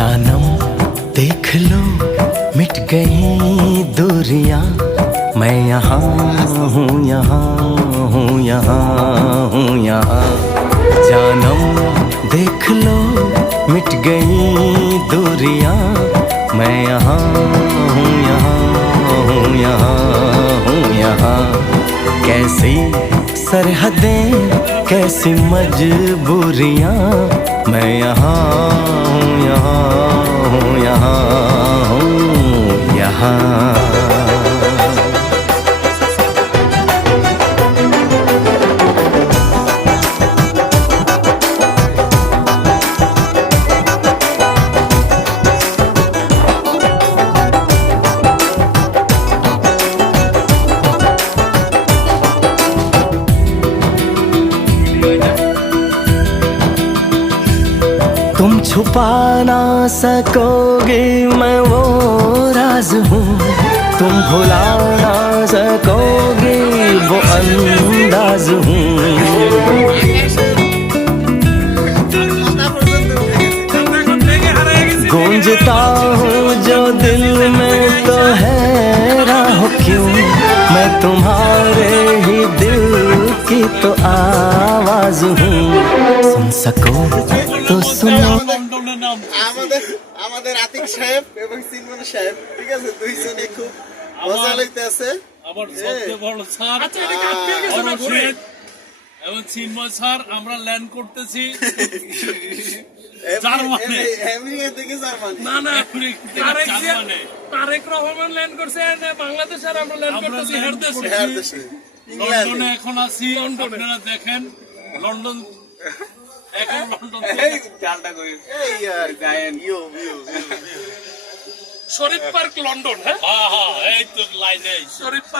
जानम देख लो मिट गई दूरियां, मैं यहाँ हूँ यहाँ हूँ यहाँ हूँ यहाँ। जानम देख लो मिट गई दूरियां, मैं यहाँ हूँ यहाँ हूँ यहाँ हूँ यहाँ। कैसी सरहदें कैसी मजबूरियां, मैं यहाँ हूँ यहाँ हूँ यहाँ हूँ यहाँ। तुम छुपा ना सकोगे मैं वो राज हूँ, तुम भुला ना सकोगे वो अंदाज हूँ। गूंजता हूँ जो दिल में तो हैरान हो क्यों, मैं तुम्हारे ही दिल की तो आवाज हूँ। सुन सको तो सुनो। আমাদের আতিক সাহেব এবং সিনমন সাহেব, ঠিক আছে, দুইজনে খুব মজা লইতেছে। আমার সবচেয়ে বড় স্যার অরশিদ এবং সিনময় স্যার, আমরা ল্যান্ড করতেছি জার্মানি। আমেরিকা থেকে জার্মানি না না, তারেক রহমান ল্যান্ড করছে বাংলাদেশ, আর আমরা ল্যান্ড করতেছি হেরদেশে। লন্ডনে এখন আছি, আপনারা দেখেন লন্ডন। এখন লন্ডন শরীফ পার্ক লন্ডন। হ্যাঁ হ্যাঁ, এই তো লাইনে শরীফ পার্ক।